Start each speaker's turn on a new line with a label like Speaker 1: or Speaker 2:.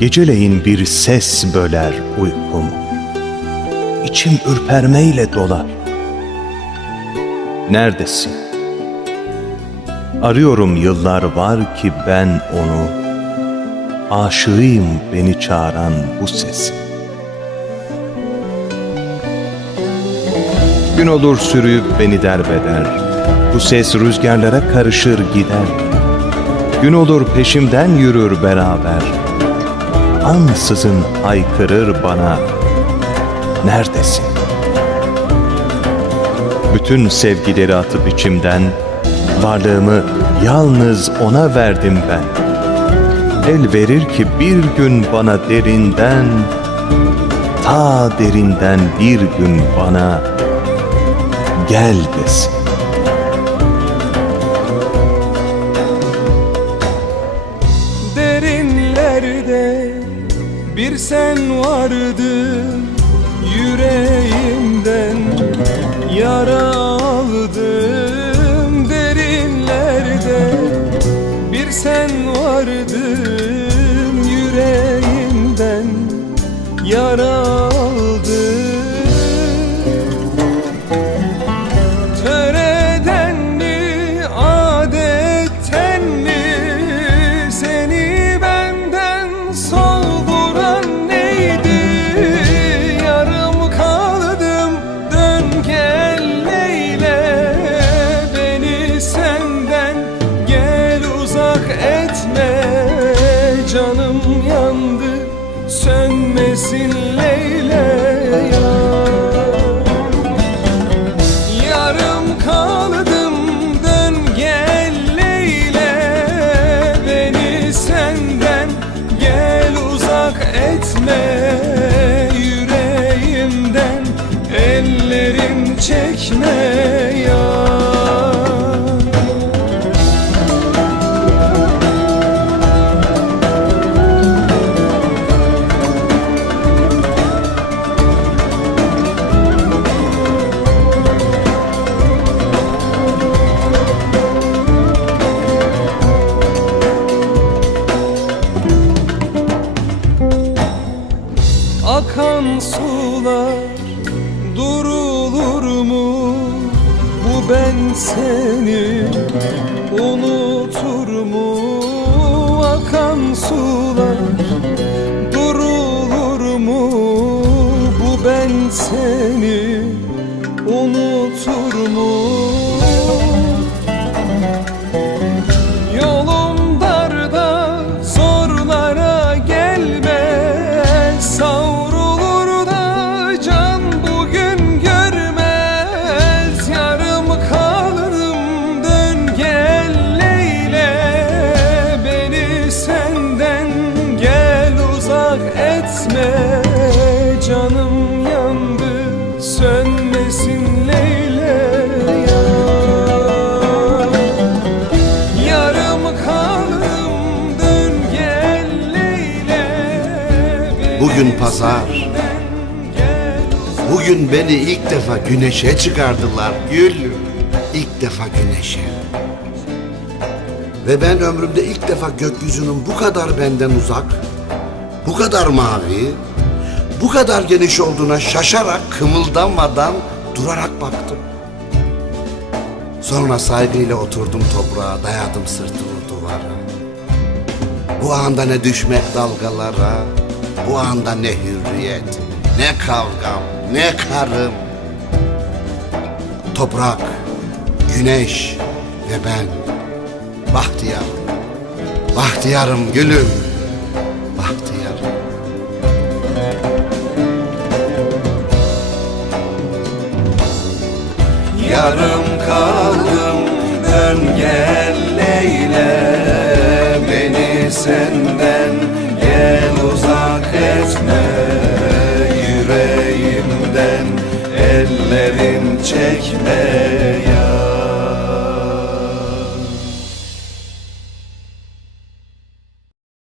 Speaker 1: Geceleyin bir ses böler uykumu. İçim ürpermeyle dolar. Neredesin? Arıyorum yıllar var ki ben onu. Aşığıyım beni çağıran bu sesi. Gün olur sürüyüp beni derbeder. Bu ses rüzgarlara karışır gider. Gün olur peşimden yürür beraber. Ansızın haykırır bana. Neredesin? Bütün sevgileri atıp içimden, varlığımı yalnız ona verdim ben. El verir ki bir gün bana derinden, ta derinden bir gün bana gel desin.
Speaker 2: Bir sen vardın Yüreğimden yara sönmesin Leyle ya. Yarım kaldım dön gel Leyle Beni senden gel uzak etme. Yüreğimden ellerin çekme Akan sular durulur mu? Bu ben seni unutur mu? Akan sular durulur mu? Bu ben seni unutur mu? Bugün
Speaker 3: pazar. Bugün beni ilk defa güneşe çıkardılar Gül. İlk defa güneşe. Ve ben ömrümde ilk defa gökyüzünün bu kadar benden uzak, bu kadar mavi, bu kadar geniş olduğuna şaşarak, kımıldanmadan, durarak baktım. Sonra saygıyla oturdum toprağa, dayadım sırtımı duvara. Bu anda ne düşmek dalgalara, bu anda ne hürriyet, ne kavgam, ne karım. Toprak, güneş ve ben, bahtiyarım, bahtiyarım gülüm, bahtiyarım.
Speaker 2: Yarım kaldım dön gel Leyle Beni senden derin çekmeye